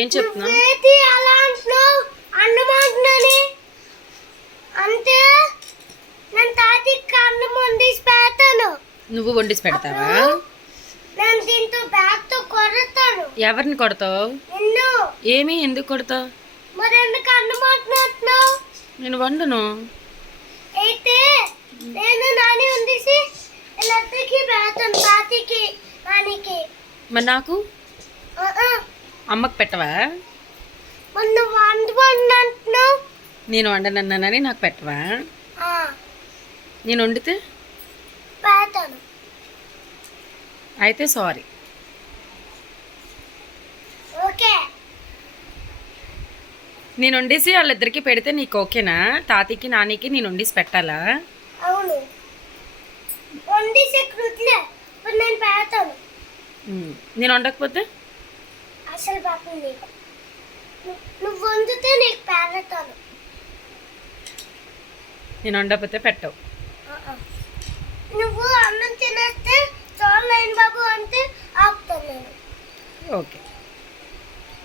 ఏం చెప్తున్నావు? అలా అంటున్నావు అన్నమాటని అంటే నేను తాతకి అన్నం వండిసి పెడతాను. నువ్వు వండిసి పెడతావా? నేను దీంతో బ్యాగ్తో కొడతాను. ఎవరిని కొడతావు? నిన్ను. ఏమి ఎందుకు కొడతావు? మరి ఎందుకు అన్నమాటన్నావు? నేను వండను. అయితే నేను నాని వండిసి ఇద్దరికి పెడతాను, తాతకి నానికి. మరి నాకు అమ్మకి పెట్టవా? మొన్న వండుకుంటున్నావు. నేను వండనన్నానని నాకు పెట్టవా? నేను వండితే పెడతాను. అయితే సారీ. ఓకే. నేను వండేసి వాళ్ళిద్దరికి పెడితే నీకు ఓకేనా? తాతకి నానికి నేను వండేసి పెట్టాలా? అవును, వండేసి కృత్లే నేను పెడతాను. నేను వండకపోతే అసలు పాపం నీకు, నువ్వు వండితే నీకు పెడతాను. నేను వండకపోతే పెట్టవు. నువ్వు అన్నం తినేస్తే చాలు లైన్ బాబు అంటే ఆపుతాను నేను. ఓకే.